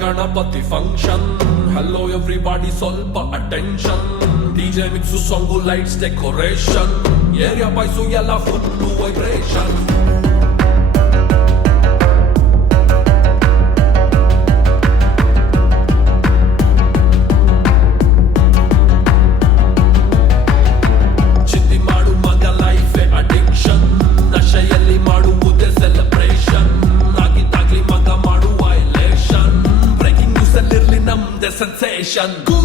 Ganapati function. Hello everybody ಸ್ವಲ್ಪ attention. DJ mix song lights decoration. Area boys ಎಲ್ಲ full vibration. Sensation. Goo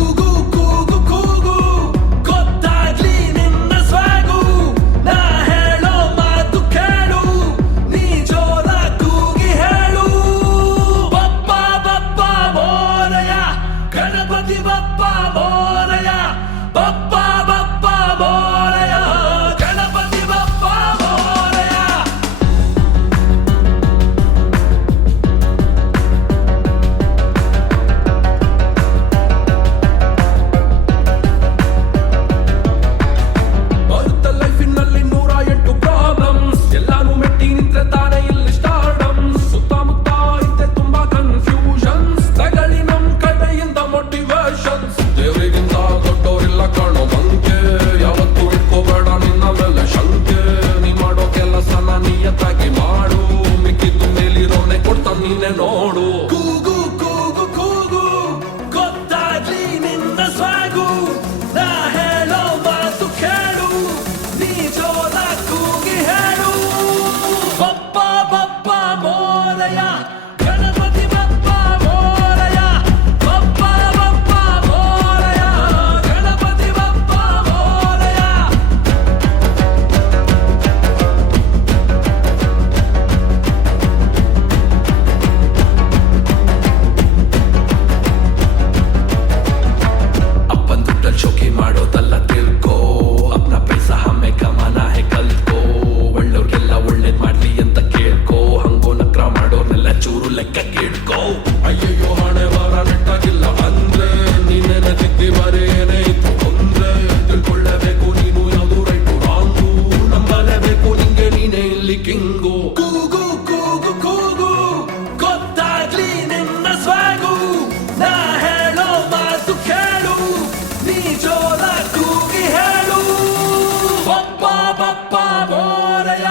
ಗೊತ್ತಾಗ್ಲಿ ನಿನ್ನ ಸ್ವಾಗು. ನಾ ಹೇಳೋ ಮಾತು ಕೇಳು, ನೀ ಜೋರ ಕೂಗಿ ಹೇಳು. ಬಪ್ಪ ಬಪ್ಪ ಮೋರಯ, ಗಣಪತಿ ಬಪ್ಪ ಮೋರಯ. ಬಪ್ಪ ಬಪ್ಪ ಮೋರಯ, ಗಣಪತಿ ಬಪ್ಪ ಮೋರಯ. ನೋಡು ಕೂಗು ಕೂಗು ಕೂಗು ಗೊತ್ತಾಗ್ಲಿ ನಿನ್ನ ಸ್ವಾಗು. ನಾ ಹೇಳೋ ಮಾತು ಕೇಳು, ನೀ ಜೋರ ಕೂಗಿ ಹೇಳು. ಬಪ್ಪ ಬಪ್ಪ ಮೋರಯ, ಗಣಪತಿ ಬಪ್ಪ ಮೋರಯ. ಬಪ್ಪ ಬಪ್ಪ ಮೋರಯ, ಗಣಪತಿ ಬಪ್ಪ ಮೋರಯ. ಶೋಕಿ ಮಾಡೋದಲ್ಲ ತಿಳ್ಕೋ, ಅಪ್ನ ಪೈಸಾ ಹಮ್ಮೆ ಕಮಾನ ಹೇ ಕಲ್ತ್ಕೋ. ಒಳ್ಳೋರ್ಗೆಲ್ಲ ಒಳ್ಳೇದ್ ಮಾಡ್ಲಿ ಅಂತ ಕೇಳ್ಕೋ, ಹಂಗೋ ನಕ್ರ ಮಾಡೋರ್ನೆಲ್ಲ ಚೂರು ಲೆಕ್ಕ ಕೇಳ್ಕೋ. ಅಯ್ಯಯ್ಯೋ ಹಣೆ ವಾರ ನೆಟ್ಟಾಗಿಲ್ಲ ಅಂದ್ರೆ ನೀನೇನೆ ತಿದ್ದಿ ಬರೇನೇ ಇತ್ತು ತೊಂದ್ರೆ. ತಿಳ್ಕೊಳ್ಳೇಬೇಕು ನೀನು ಯಾವುದು ರೈಟು ರಾಂಗು, ನಂಬಲೇಬೇಕು ನಿಂಗೆ ನೀನೇ ಇಲ್ಲಿ ಕಿಂಗು. ಕೂಗು ಕೂಗು ಕೂಗು ಗೊತ್ತಾಗ್ಲಿ ನಿನ್ನ ಸ್ವಾಗು. ನಾ ಹೇಳೋ ಮಾತು ಕೇಳು, ನೀ ಜೋರ ಕೂಗಿ ಹೇಳು. ಬಪ್ಪ ಬಪ್ಪ ಮೋರಯ,